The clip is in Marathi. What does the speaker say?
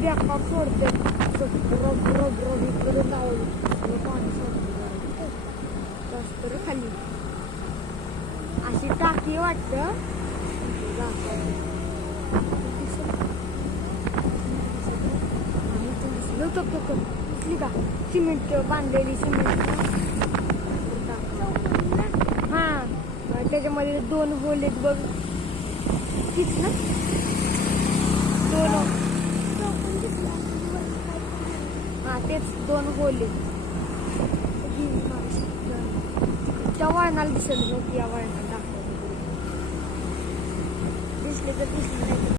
बेकार सोडते रब रब रब इकडे लावलं पाणी सोडते जास्त खाली अशी टाकी वाटतं दिसली का सिमेंट बांधलेली सिमेंट हा त्याच्यामध्ये 2 होल आहेत बघ तीच ना 2 हा तेच 2 होल आहेत त्या वळणाला दिसत नव्हती या वळणाला दाखवत दिसले तर दिसले नाही